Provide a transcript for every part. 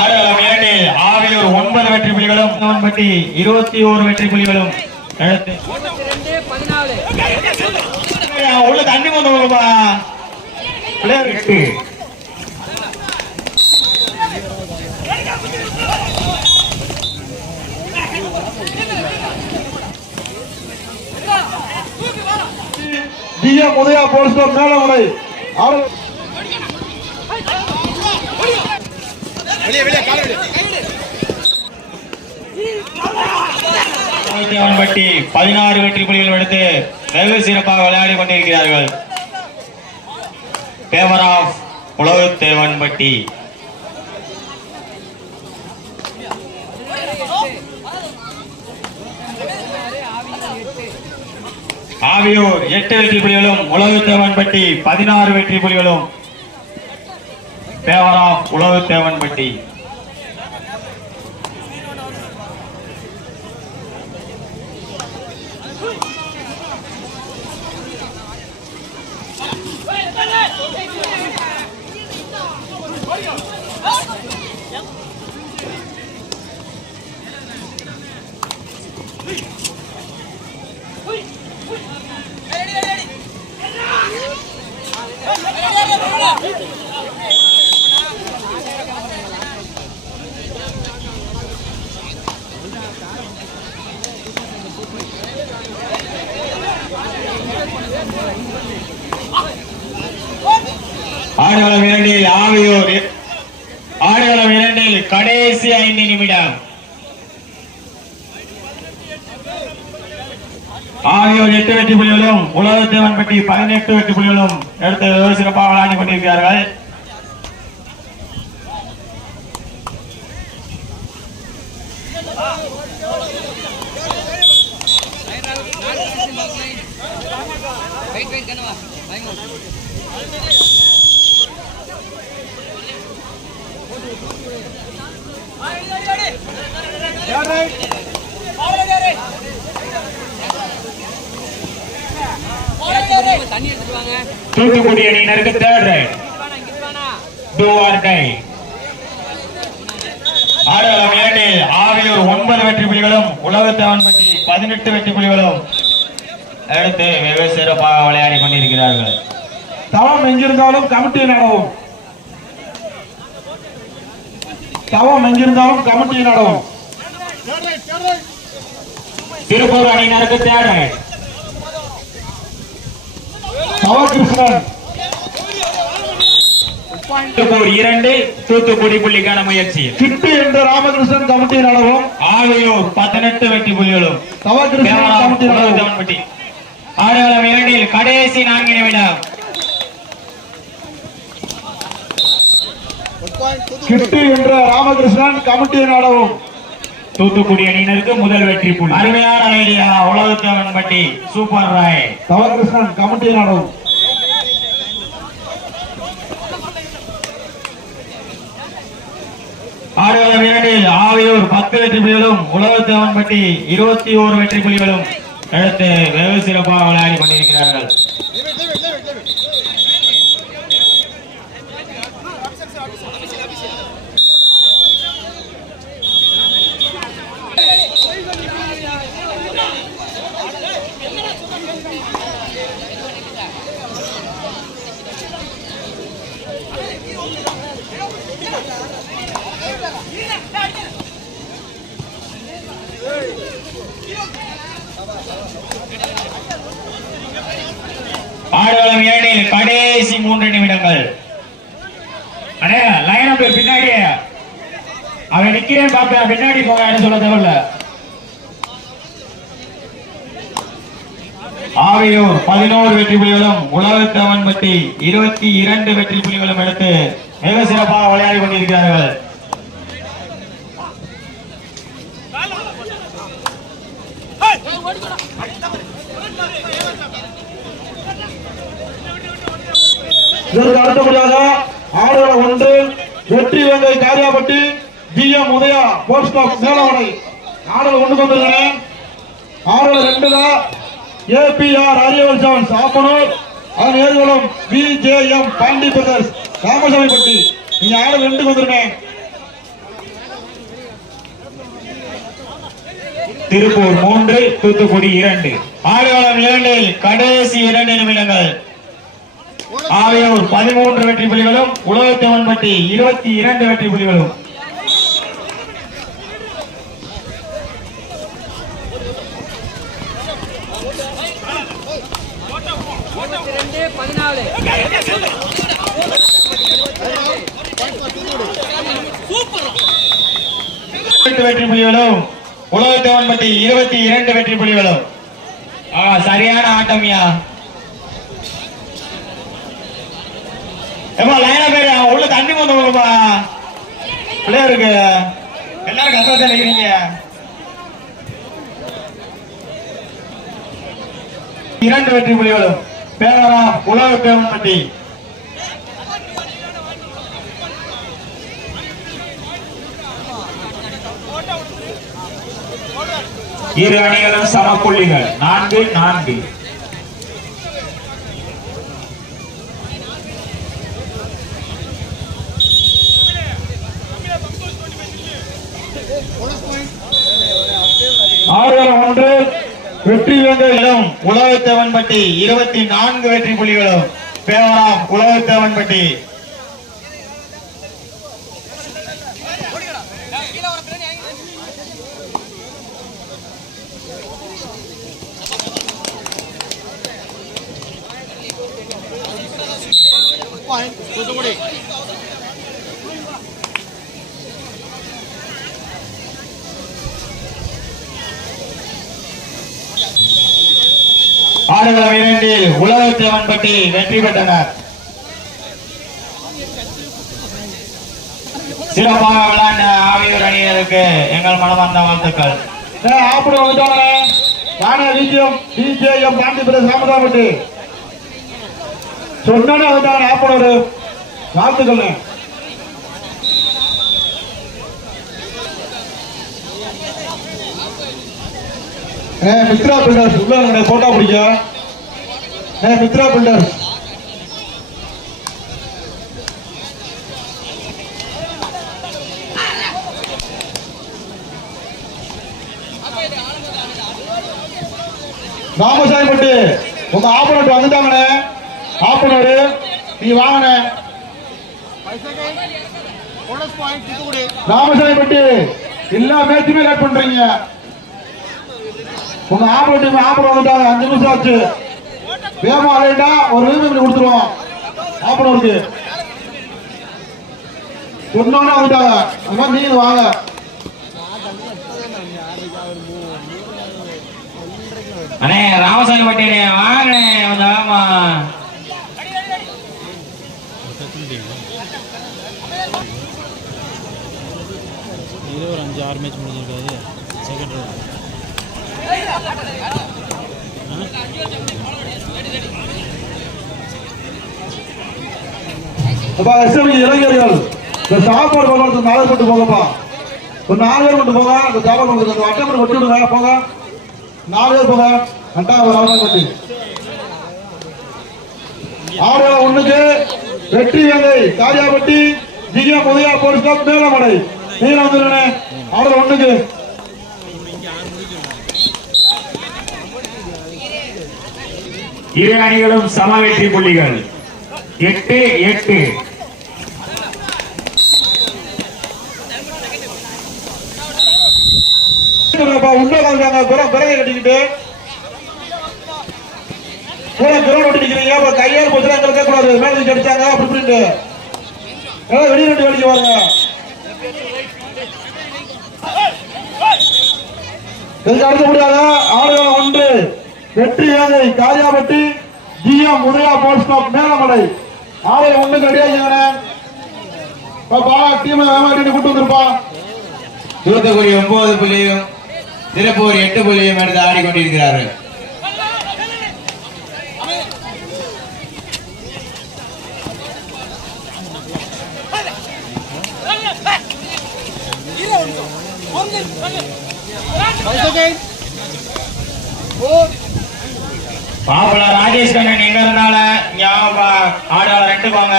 ஆடுகளம் 2 ஆவியூர் 9 வெற்றி புலிகளும் பட்டி 21 வெற்றி புலிகளும் எடுத்து உள்ள தண்ணி கொண்டு உதயா போலீஸ் மேலமுறை பட்டி 16 வெற்றி புலிகள் எடுத்து வெகு சிறப்பாக விளையாடி கொண்டிருக்கிறார்கள். Paver of உலகத்தேவன்பட்டி. ஆவியூர் 8 வெற்றி புலிகளும் உலகத்தேவன்பட்டி 16 வெற்றி புலிகளும். Favour of Ulagathevanpatti. ஆடுகளம் 2 ஆவியூர் ஆடுகளம் 2 கடைசி 5 நிமிடம். ஆவியூர் 8 வெற்றி புலிகளும் உலகத்தேவன்பட்டி 18 வெற்றி புலிகளும் எடுத்து சிறப்பாக விளையாடி கொண்டிருக்கிறார்கள். தூத்துக்குடி அணியினருக்கு third raid. Do or die. ஆடுகளம் 2 ஆவியூர் 9 வெற்றி புலிகளும் உலகத்தேவன்பட்டி 18 வெற்றி புலிகளும் எடுத்து வெகு சிறப்பாக விளையாடி கொண்டிருக்கிறார்கள். தவம் எங்கிருந்தாலும் கமிட்டி நடவும். தவம் எங்கிருந்தாலும் கமிட்டி நடவும். திருப்பூர் அணியினருக்கு தேர்ட் ரைட். தவகிருஷ்ணன் 2 தூத்துக்குடி புள்ளிக்கான முயற்சி. கிட்டு என்ற ராமகிருஷ்ணன் கமிட்டி நடவும். ஆவியூர் 18 வெற்றி புலிகளும் தவகிருஷ்ணன் கமிட்டி நடவும். ஆடுகளம் 2 கடைசி 4 நிமிடம். கிட்டு என்ற ராமகிருஷ்ணன் கமிட்டி நடவும். தூத்துக்குடி அணியினருக்கு முதல் வெற்றி புள்ளி. அருமையான ஐடியா உலகத்தேவன்பட்டி. சூப்பர் ராய். தவகிருஷ்ணன் கமிட்டி நடவும். ஆடுகளம் 2 ஆவியூர் 10 வெற்றி புலிகளும் உலகத்தேவன்பட்டி 21 வெற்றி புலிகளும் எடுத்து வெகு சிறப்பாக விளையாடி கொண்டிருக்கிறார்கள். ஆடுகளம் 7 கடைசி 3 நிமிடங்கள். அண்ணே லைன் அப் பின்னாடி அவன் நிக்கிறேன் பாப்பேன். பின்னாடி போக சொல்ல தேவையில்ல. ஆவியூர் 11 வெற்றி புலிகளும் உலகத்தேவன்பட்டி 22 வெற்றி புலிகளும் எடுத்து மிக சிறப்பாக விளையாடி கொண்டிருக்கிறார்கள். இதற்கு அடுத்தபடியாக ஆடுகளம் 1 வெற்றி வேங்கை Kariyapatti GM Udaya post of Melavanai ஆடுகளம் 1 வந்திருக்கிறேன். ஆடுகளம் 2 ஏபிஆர் அரியவல் ஜான்ஸ் ஆப்பனூர் அதன் ஏரிகளும் பிஜேஎம் பாண்டி பிரதர்ஸ் ராமசாமிப்பட்டி. நீங்க ஆடுகளம் 2 வந்திருக்கேன். திருப்பூர் 3 தூத்துக்குடி 2. ஆடுகளம் 2 கடைசி 2 நிமிடங்கள். ஆவையூர் 13 வெற்றி புள்ளிகளும் உலகத்தேவன்பட்டி 22 வெற்றி புள்ளிகளும். வெற்றி புள்ளிகளும் உலகத்தேவன்பட்டி 22 வெற்றி புள்ளிகளும். சரியான ஆட்டமியா. லைனா பேரு உள்ள தண்ணி வந்து பிள்ளையாருக்கு எல்லாரும் கஷ்டத்தை நினைக்கிறீங்க. 2 வெற்றி புள்ளிகளும் பேரா உலகத்தேவன்பட்டி. இரு அணிகளும் சம புள்ளிகள் 4-4. ஆடுகளம் 1 வெற்றி வேங்கையிலும் உலகத்தேவன்பட்டி 24 வெற்றி புள்ளிகளும் பேவராம் உலகத்தேவன்பட்டி. ஆடுகளம் 2 உலகத்தேவன்பட்டி வெற்றி பெற்றனர். சிறப்பாக விளையாண்ட ஆவியூர் அணியினருக்கு எங்கள் மனமார்ந்த வாழ்த்துக்கள். பாண்டி சொன்னே வந்துட்டாங்க ஆப்பனூர் வாழ்த்துக்கள். மித்ரா பில்டர்ஸ் உள்ள போட்டோ பிடிக்க. மித்ரா பில்டர்ஸ் ராமசாமிப்பட்டி உங்க ஆப்பனட் வந்துட்டாங்கண்ணே. ஆப்பனூர் நீ வாங்கின ராமசாமிப்பட்டி எல்லா மேட்சுமே லேட் பண்றீங்க. உங்க ஆப்பனட் ஆப்பனூர் வந்துட்டாங்க. 5 நிமிஷம் ஆச்சு. வேகமா அலைண்டா ஒரு நிமிஷம் கொடுத்துருவோம். ஆப்பனூருக்கு சொன்னோன்னே வந்துட்டாங்க. அந்த மாதிரி நீங்க வாங்க. அண்ணே ராமசாமிப்பட்டி வாங்க கொஞ்சம் ஆமா. ஒரு 5-6 மேட்ச் முடிஞ்சிருக்காது. செகண்ட் ரவுண்ட் இளைஞர்கள் இந்த சாப்பாடு போகிறது 4 பேர் மட்டும் போகப்பா. ஒரு 4 பேர் மட்டும் போக. இந்த சாப்பாடு போகிறது அட்டை மட்டும் வச்சு விடுங்க. போக 4 பேர் போக. அட்டா ஒரு ராமசாமிப்பட்டி. ஆடுகளம் 1க்கு வெற்றி வேங்கை Kariyapatti GM Udaya police stop Melamadai. நீங்க வந்துருங்க. ஆடுகளம் 1க்கு இரு அணிகளும் சம வெற்றி புள்ளிகள் 8-8. பிறகு கட்டிக்கிட்டு கையால் போச்சு கேட்க கூடாது. மேலே அடிச்சாங்க அப்படி இப்படின்ட்டு வெளிநாட்டு வேலைக்கு வாங்க. அடுத்த முடியாத ஆடுகளம் 1 வெற்றி வேங்கை Kariyapatti GM Udaya police stop Melamadai. ஆடுகளம் 1க்கு ரெடியாகிங்க. டீம் கூட்டு வந்திருப்பான். தூத்துக்குடி 9 புள்ளியும் திருப்பூர் 8 புள்ளியும் எடுத்து ஆடிக்கொண்டிருக்கிறார்கள். பாப்பல ராஜேஷ் கண்ணன் எங்க இருந்தாலும் ஆடுகளம் 2 வாங்க.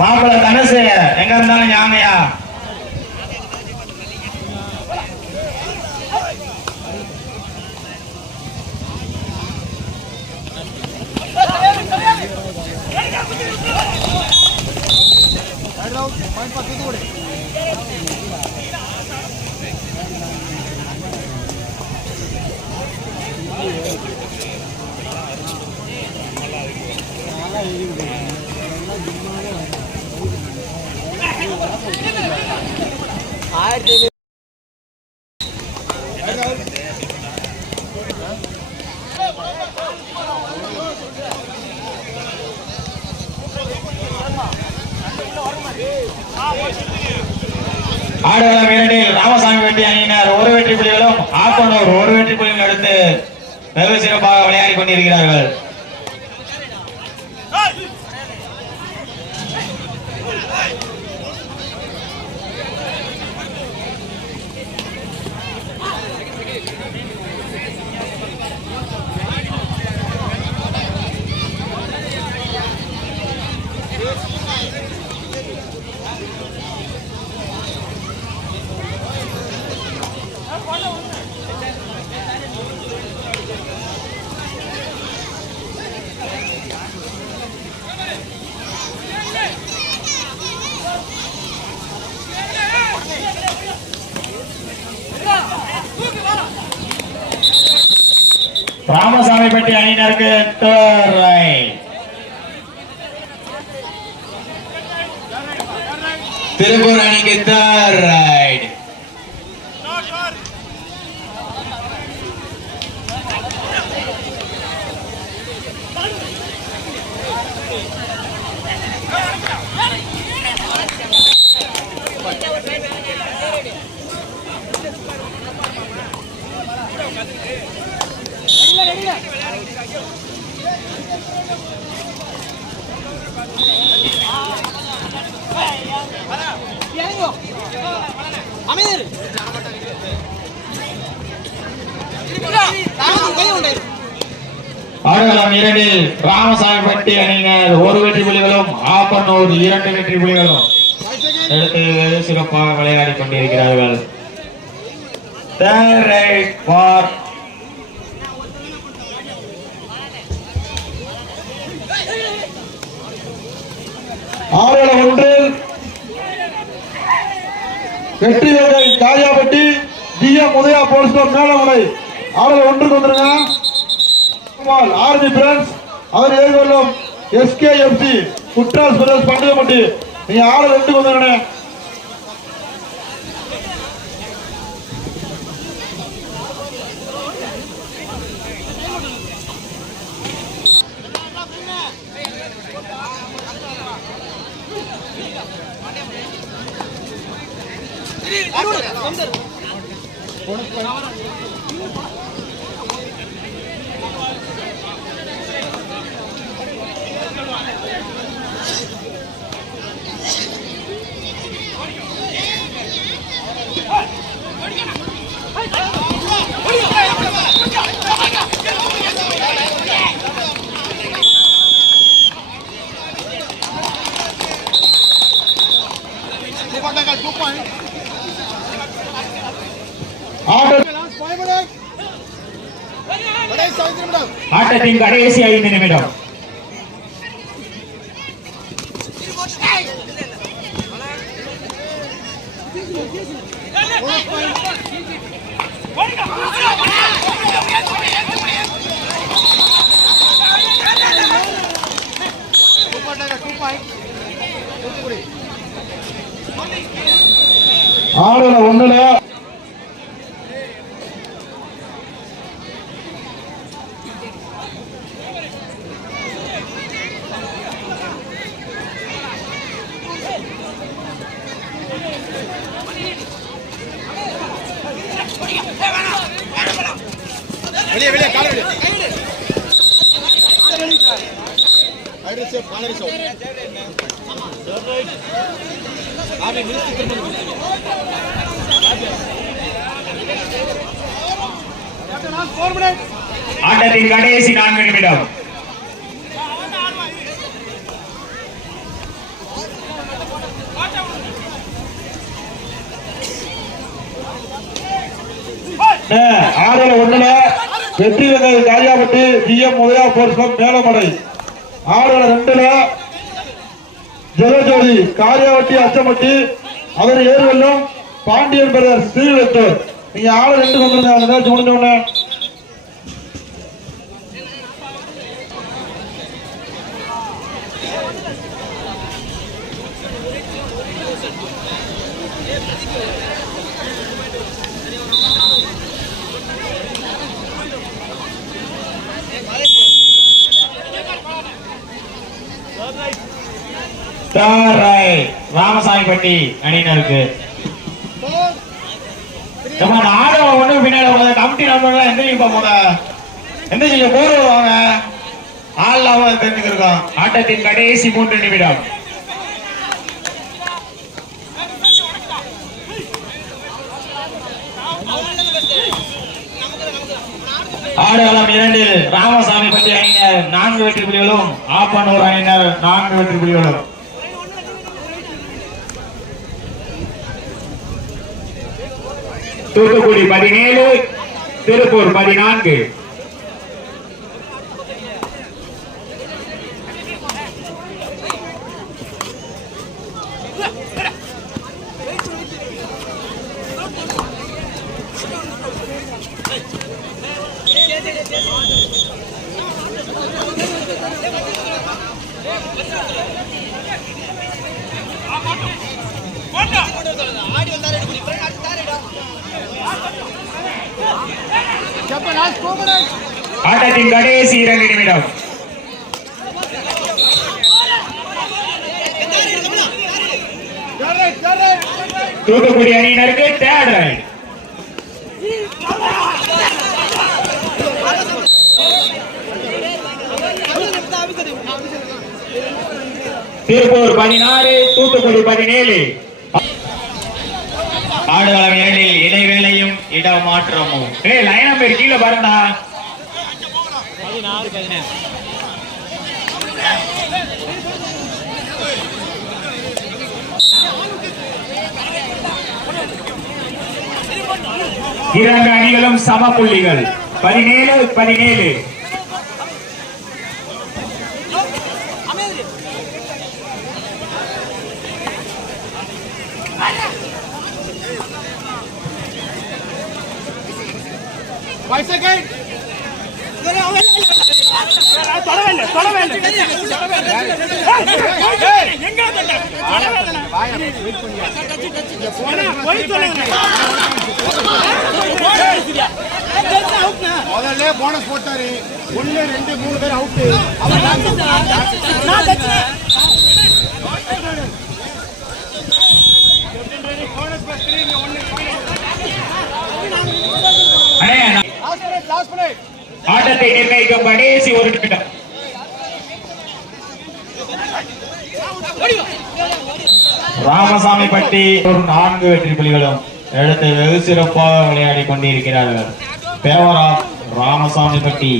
மாப்பிள்ள தனுசு எங்க இருந்தாலும் ஞாமையா. ஆடுகளம் இரண்டில் ராமசாமி வெட்டி அணியினர் ஒரு வெற்றி புலிகளும் ஆப்பனூர் ஒரு வெற்றி புலிகளும் எடுத்து வெகு சிறப்பாக விளையாடி கொண்டிருக்கிறார்கள். ராமசாமி பெட்டி அணியினருக்கு திருப்பூர் அணிக்கு தேர்ட் ரைட். ஆடுகளம் இரண்டில் ராமசாமி பட்டி அணியினர் ஒரு வெற்றி புலிகளும் ஆப்பனூர் இரண்டு வெற்றி புலிகளும் எடுத்து வெகு சிறப்பாக விளையாடி கொண்டிருக்கிறார்கள். Third right for ஆடுகளம் ஒன்றில் வெற்றி வேங்கை Kariyapatti GM Udaya police store Melamalai. ஆடுகளம் ஒன்றுக்கு வந்துருங்க. ஆர்மி பிரான்ஸ் அவர் ஏகோலம் எஸ்கேஎம்சி குட்ராஸ் பிரதேஷ் பண்டிகப்பட்டி. நீங்க ஆளு ரெண்டுக்கு வந்துருங்க. ஆட்டத்தின் கடைசி 5 நிமிடம். ஆடுகளம் ஒண்ணுல ஆட்டத்தின் கடைசி 4 நிமிடம். ஆடுகள 1ல வெற்றி வெங்கை Kariyapatti GM Udaya sports club Melamadai. ஆடுகள 2ல ஜெகஜோதி காரியாவட்டி அச்சம்பட்டி அவர் ஏறுவெல்லும் பாண்டியன் பிரதர் ஸ்ரீவெத்தூர். நீங்க ஆளு 2 வந்துருங்க. அந்த மேட்ச் முடிஞ்ச உடனே ராமசாமிப்பட்டி அணியினருக்கு ஆடுவ ஒண்ணு பின்னாடி கமிட்டி நம்பர் எந்திரிப்பா போல எந்திரிச்சு போடுவாங்க ஆள் தெரிஞ்சுக்கிருக்கோம். ஆட்டத்தின் கடைசி 3 நிமிடம். ஆடுகளம் 2 ராமசாமிப்பட்டி அணியினர் 4 வெற்றி புள்ளிகளும் ஆப்பனூர் அணியினர் 4 வெற்றி புள்ளிகளும். தூத்துக்குடி 17 திருப்பூர் 14. ஆட்டத்தின் கடைசி 2 நிமிடம். தூத்துக்குடி அணியினருக்கு தேர்ட் ரைட். திருப்பூர் 16 தூத்துக்குடி 17. ஆடுகளம் 2 இடைவேளையும் இடமாற்றமும். லைன் நம்பர் கீழே பாருங்கடா. 16 2 அணிகளும் சம புள்ளிகள் 17-17. முதல்ல போனஸ் போட்டாரு 1 2 3 பேர் அவுட். ஆட்டத்தை நிர்ணயிக்கும் கடைசி 1 நிமிடம். ராமசாமிப்பட்டி 4 வெற்றி புள்ளிகளும் எடுத்து வெகு சிறப்பாக விளையாடி கொண்டிருக்கிறார்கள். பேவரா ராமசாமிப்பட்டி.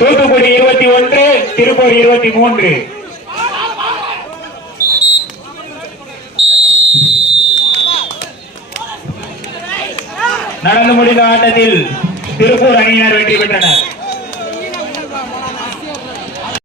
தூத்துக்குடி 21 திருப்பூர் 23. நடந்து முடிந்த ஆட்டத்தில் திருப்பூர் அணியினர் வெற்றி பெற்றனர்.